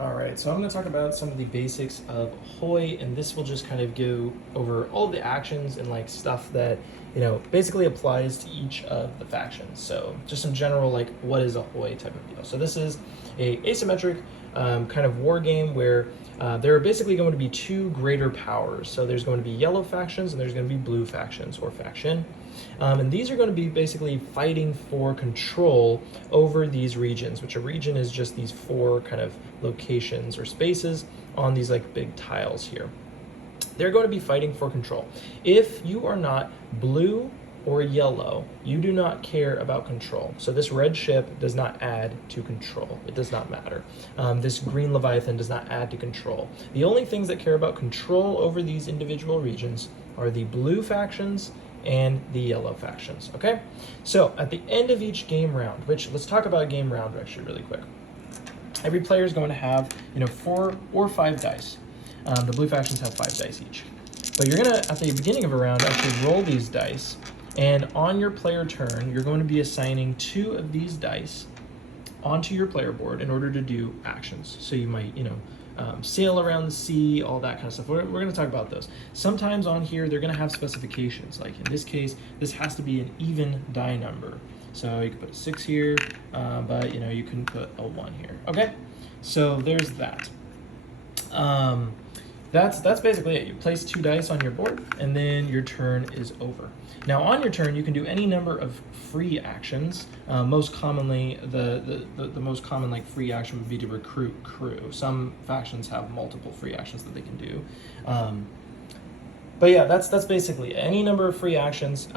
All right, so I'm going to talk about some of the basics of Ahoy, and this will just kind of go over all of the actions and like stuff that, basically applies to each of the factions. So just some general, like, what is Ahoy type of deal. So this is a asymmetric kind of war game where there are basically going to be two greater powers. So there's going to be yellow factions and there's going to be blue factions or faction. And these are going to be basically fighting for control over these regions, which a region is just these four kind of locations or spaces on these like big tiles here. They're going to be fighting for control. If you are not blue or yellow, you do not care about control. So this red ship does not add to control. It does not matter. This green Leviathan does not add to control. The only things that care about control over these individual regions are the blue factions and the yellow factions, okay? So at the end of each game round, which let's talk about game round actually really quick. Every player is going to have, 4 or 5 dice. The blue factions have 5 dice each. But you're gonna, at the beginning of a round, actually roll these dice, and on your player turn, you're going to be assigning 2 of these dice onto your player board in order to do actions. So you might, sail around the sea, all that kind of stuff. We're going to talk about those. Sometimes on here, they're going to have specifications. Like in this case, this has to be an even die number. So you can put a 6 here, but you can put a 1 here. Okay, so there's that. That's basically it. You place 2 dice on your board, and then your turn is over. Now, on your turn, you can do any number of free actions. Most commonly, the most common like free action would be to recruit crew. Some factions have multiple free actions that they can do. But yeah, that's basically it. Any number of free actions,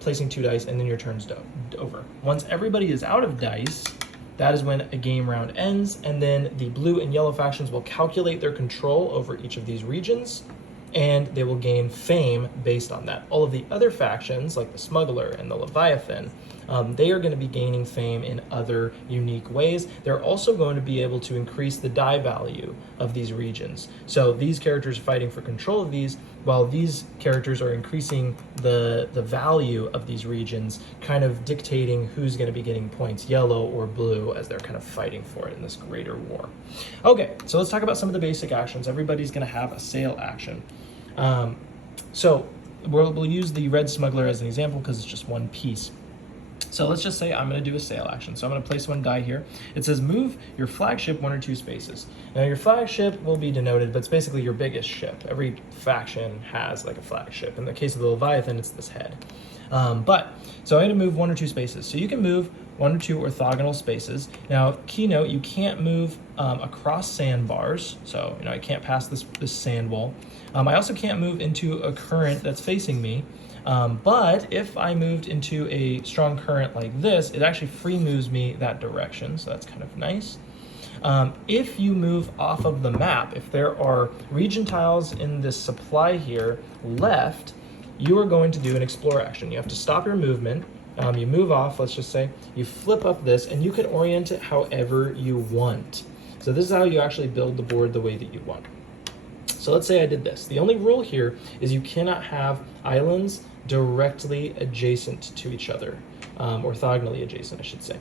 placing 2 dice, and then your turn's over. Once everybody is out of dice, that is when a game round ends, and then the blue and yellow factions will calculate their control over each of these regions, and they will gain fame based on that. All of the other factions, like the Smuggler and the Leviathan, they are going to be gaining fame in other unique ways. They're also going to be able to increase the die value of these regions. So these characters are fighting for control of these, while these characters are increasing the value of these regions, kind of dictating who's going to be getting points, yellow or blue, as they're kind of fighting for it in this greater war. Okay, so let's talk about some of the basic actions. Everybody's going to have a sail action. So we'll use the red Smuggler as an example because it's just one piece. So let's just say I'm going to do a sail action. So I'm going to place 1 die here. It says move your flagship 1 or 2 spaces. Now your flagship will be denoted, but it's basically your biggest ship. Every faction has like a flagship. In the case of the Leviathan, it's this head. So I'm going to move 1 or 2 spaces. So you can move 1 or 2 orthogonal spaces. Now, keynote, you can't move across sandbars. So, I can't pass this sand wall. I also can't move into a current that's facing me. But if I moved into a strong current like this, it actually free moves me that direction. So that's kind of nice. If you move off of the map, if there are region tiles in this supply here left, you are going to do an explore action. You have to stop your movement. You move off, let's just say, you flip up this, and you can orient it however you want. So this is how you actually build the board the way that you want. So let's say I did this. The only rule here is you cannot have islands directly adjacent to each other, orthogonally adjacent, I should say.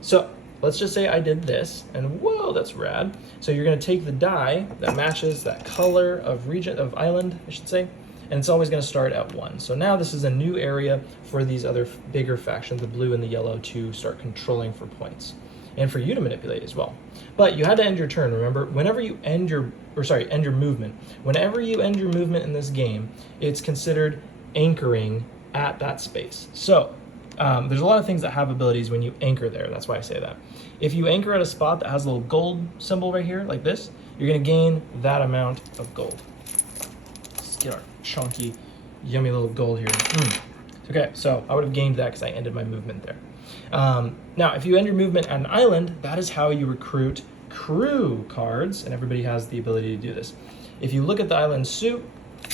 So let's just say I did this, and whoa, that's rad. So you're going to take the die that matches that color of region, of island, I should say, and it's always going to start at 1. So now this is a new area for these other bigger factions, the blue and the yellow, to start controlling for points, and for you to manipulate as well. But you had to end your turn, remember? Whenever you end your movement, whenever you end your movement in this game, it's considered anchoring at that space. So there's a lot of things that have abilities when you anchor there. That's why I say that. If you anchor at a spot that has a little gold symbol right here, like this, you're going to gain that amount of gold. Let's get our chunky, yummy little gold here. Okay, so I would have gained that because I ended my movement there. Now, if you end your movement at an island, that is how you recruit crew cards, and everybody has the ability to do this. If you look at the island suit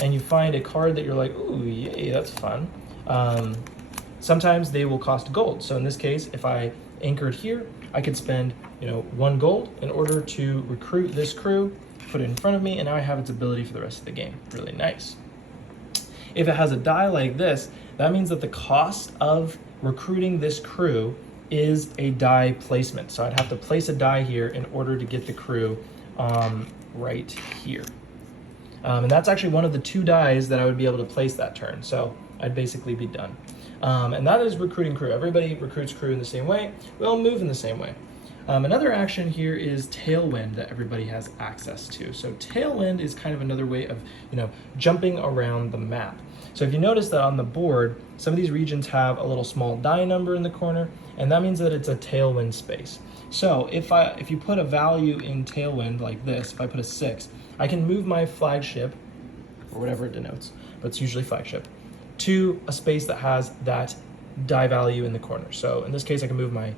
and you find a card that you're like, ooh, yay, that's fun, sometimes they will cost gold. So in this case, if I anchored here, I could spend 1 gold in order to recruit this crew, put it in front of me, and now I have its ability for the rest of the game. Really nice. If it has a die like this, that means that the cost of recruiting this crew is a die placement. So I'd have to place a die here in order to get the crew right here. And that's actually one of the 2 dies that I would be able to place that turn. So I'd basically be done. And that is recruiting crew. Everybody recruits crew in the same way. We all move in the same way. Another action here is tailwind that everybody has access to. So tailwind is kind of another way of, jumping around the map. So if you notice that on the board, some of these regions have a little small die number in the corner, and that means that it's a tailwind space. So if you put a value in tailwind like this, if I put a 6, I can move my flagship, or whatever it denotes, but it's usually flagship, to a space that has that die value in the corner. So in this case, I can move my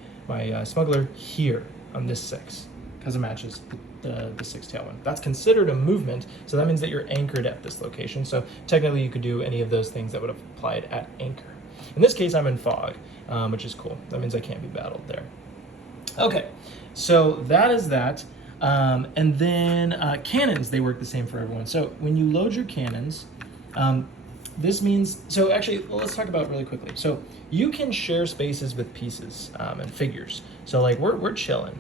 smuggler here on this 6 because it matches the 6 tailwind. That's considered a movement, so that means that you're anchored at this location. So technically you could do any of those things that would have applied at anchor. In this case, I'm in fog, which is cool. That means I can't be battled there. Okay, so that is that. And then cannons, they work the same for everyone. So when you load your cannons, this means, so actually, let's talk about it really quickly. So you can share spaces with pieces and figures. So like we're chilling,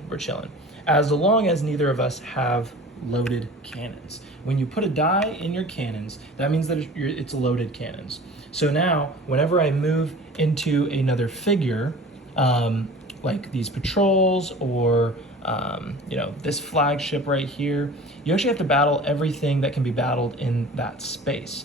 as long as neither of us have loaded cannons. When you put a die in your cannons, that means that it's loaded cannons. So now, whenever I move into another figure, like these patrols or this flagship right here, you actually have to battle everything that can be battled in that space.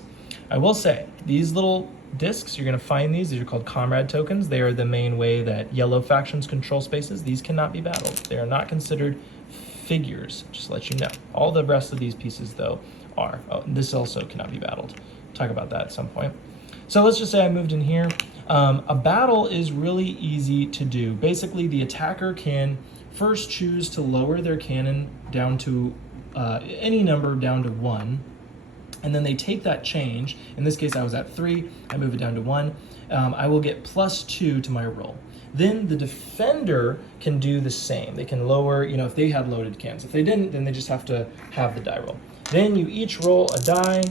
I will say, these little discs, you're going to find these are called comrade tokens. They are the main way that yellow factions control spaces. These cannot be battled. They are not considered figures, just to let you know. All the rest of these pieces, though, are. Oh, this also cannot be battled. Talk about that at some point. So let's just say I moved in here. A battle is really easy to do. Basically, the attacker can first choose to lower their cannon down to any number down to 1. And then they take that change. In this case, I was at 3. I move it down to 1. I will get +2 to my roll. Then the defender can do the same. They can lower, if they had loaded cannons. If they didn't, then they just have to have the die roll. Then you each roll a die.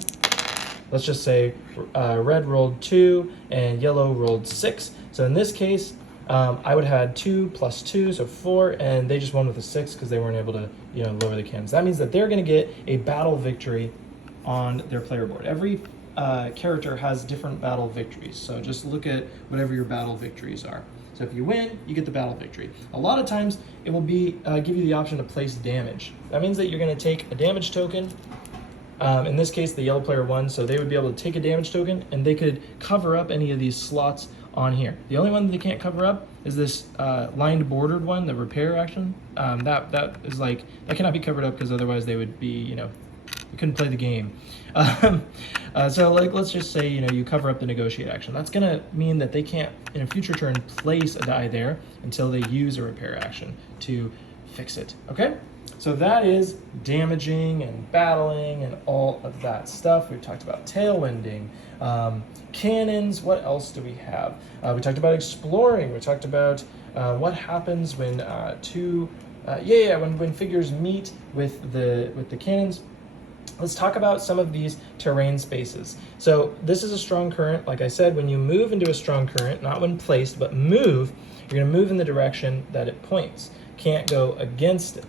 Let's just say red rolled 2 and yellow rolled 6. So in this case, I would have had 2 + 2, so 4, and they just won with a 6 because they weren't able to, lower the cannons. That means that they're going to get a battle victory on their player board. Every character has different battle victories, so just look at whatever your battle victories are. So if you win, you get the battle victory. A lot of times, it will be give you the option to place damage. That means that you're going to take a damage token. In this case, the yellow player won, so they would be able to take a damage token, and they could cover up any of these slots on here. The only one that they can't cover up is this lined bordered one, the repair action. That is like, that cannot be covered up because otherwise they would be, you couldn't play the game. So like, let's just say, you cover up the negotiate action. That's gonna mean that they can't, in a future turn, place a die there until they use a repair action to fix it, okay? So that is damaging and battling and all of that stuff. We've talked about tailwinding, cannons. What else do we have? We talked about exploring. We talked about what happens when when figures meet with the cannons. Let's talk about some of these terrain spaces. So this is a strong current. Like I said, when you move into a strong current, not when placed, but move, you're going to move in the direction that it points. Can't go against it.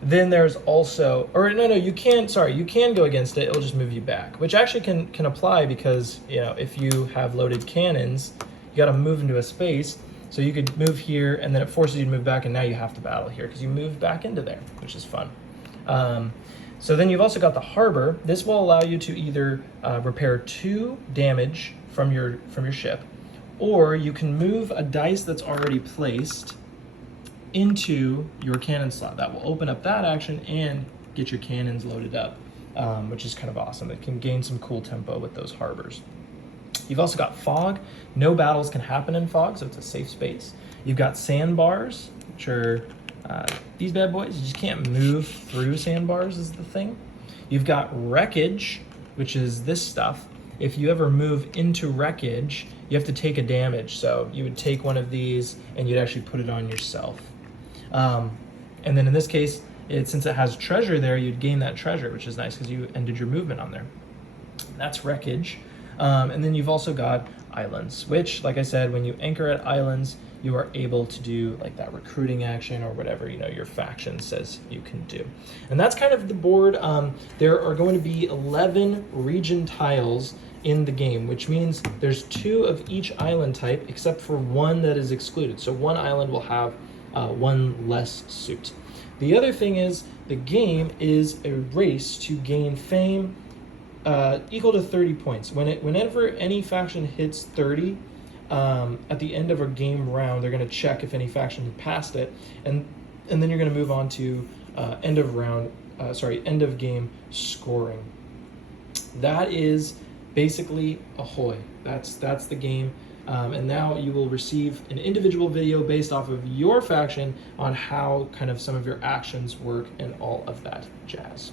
Then there's also, you can go against it. It'll just move you back, which actually can apply because, if you have loaded cannons, you got to move into a space. So you could move here and then it forces you to move back, and now you have to battle here because you moved back into there, which is fun. So then you've also got the harbor. This will allow you to either repair 2 damage from your ship, or you can move a dice that's already placed into your cannon slot. That will open up that action and get your cannons loaded up, which is kind of awesome. It can gain some cool tempo with those harbors. You've also got fog. No battles can happen in fog, so it's a safe space. You've got sandbars, which are these bad boys. You just can't move through sandbars is the thing. You've got wreckage, which is this stuff. If you ever move into wreckage, you have to take a damage. So you would take one of these and you'd actually put it on yourself. And then in this case, since it has treasure there, you'd gain that treasure, which is nice because you ended your movement on there. That's wreckage. And then you've also got islands, which, like I said, when you anchor at islands, you are able to do like that recruiting action or whatever, you know, your faction says you can do. And that's kind of the board. There are going to be 11 region tiles in the game, which means there's 2 of each island type except for one that is excluded. So one island will have one less suit. The other thing is the game is a race to gain fame equal to 30 points. Whenever any faction hits 30, at the end of a game round, they're going to check if any faction passed it, and then you're going to move on to end of game scoring. That is basically Ahoy. That's the game. And now you will receive an individual video based off of your faction on how kind of some of your actions work and all of that jazz.